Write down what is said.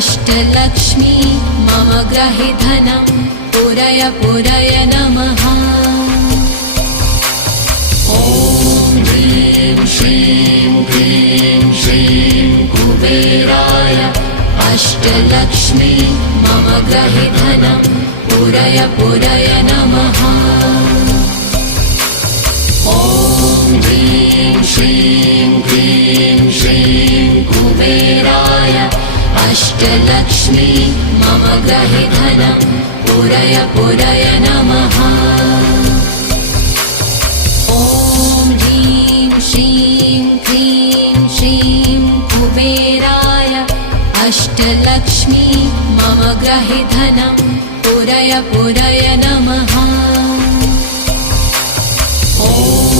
अष्टलक्ष्मी मम ग्रहे धनं पुरय पुरय नमः। ॐ ह्रीं श्रीं क्लीं श्रीं कुबेराय अष्टलक्ष्मी मम ग्रहे धनं पुरय पुरय नमः। ॐ ह्रीं श्रीं क्लीं श्रीं कुबेराय अष्टलक्ष्मी मम ग्रहे धनं पुरय पुरय नमः। ॐ ह्रीं श्रीं क्लीं श्रीं कुबेराय अष्टलक्ष्मी मम ग्रहे धनं पुरय पुरय नमः।